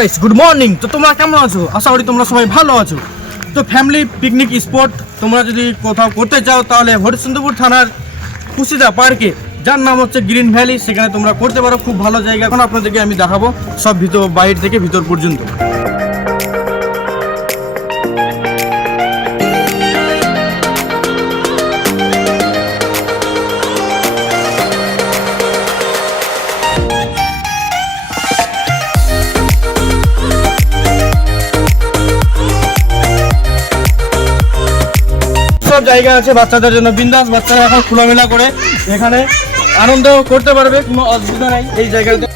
Guys, good morning. তো তোমরা কেমন আছো? আশা করি তোমরা সবাই ভালো আছো। তো ফ্যামিলি পিকনিক স্পট তোমরা যদি কোথাও করতে চাও তাহলে হরিশ্চন্দ্রপুর থানার কুশিদা পার্কে, যার নাম হচ্ছে গ্রিন ভ্যালি, সেখানে তোমরা করতে পারো। খুব ভালো জায়গা। এখন আপনাদেরকে আমি দেখাবো সব ভিতর, বাইরে থেকে ভিতর পর্যন্ত। সব জায়গা আছে বাচ্চাদের জন্য, বিন্দাস। বাচ্চারা এখন খোলামেলা করে এখানে আনন্দ করতে পারবে, কোনো অসুবিধা নাই এই জায়গাতে।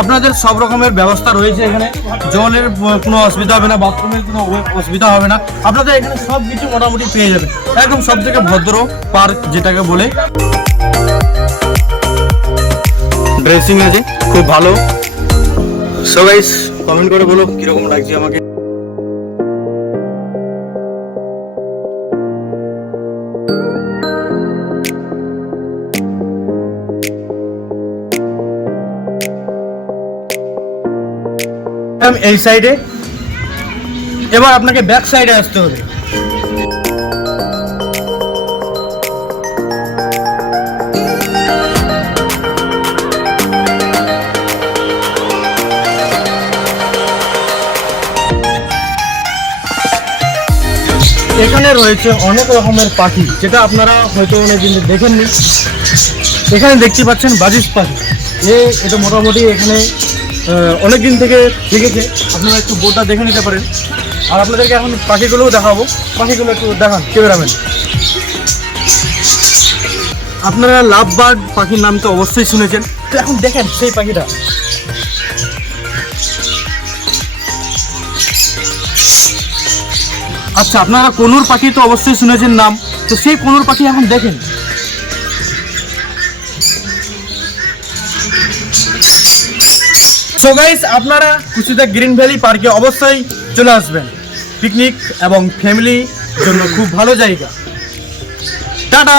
আপনাদের সব রকমের ব্যবস্থা রয়েছে এখানে। জলের কোনো অসুবিধা হবে না, বাথরুমের কোনো অসুবিধা হবে না। আপনাদের এখানে সব কিছু মোটামুটি পেয়ে যাবেন। একদম সব থেকে ভদ্র পার্ক যেটাকে বলে। ড্রেসিং আছে খুব ভালো। সো গাইস, কমেন্ট করে বলো কিরকম লাগছে আমাকে। এই সাইডে, এবার আপনাকে ব্যাক সাইডে আসতে হবে। এখানে রয়েছে অনেক রকমের পাখি, যেটা আপনারা হয়তো অনেকদিন দেখেননি। এখানে দেখতে পাচ্ছেন বাজিস পাখি। এটা মোটামুটি এখানে অনেকদিন থেকে দেখেছে। আপনারা একটু বোর্ডটা দেখে নিতে পারেন। আর আপনাদেরকে এখন পাখিগুলোও দেখাবো। পাখিগুলো একটু দেখান ক্যামেরাম্যান। আপনারা লাভ বার্ড পাখির নাম তো অবশ্যই শুনেছেন। তো এখন দেখেন সেই পাখিটা। আচ্ছা, আপনারা কোনুর পাখি তো অবশ্যই শুনেছেন নাম। তো সেই কোনুর পাখি এখন দেখেন। সো গাইস, আপনারা কুশিদা গ্রিন ভ্যালি পার্কে অবশ্যই চলে আসবেন। পিকনিক এবং ফ্যামিলির জন্য খুব ভালো জায়গা। টাটা।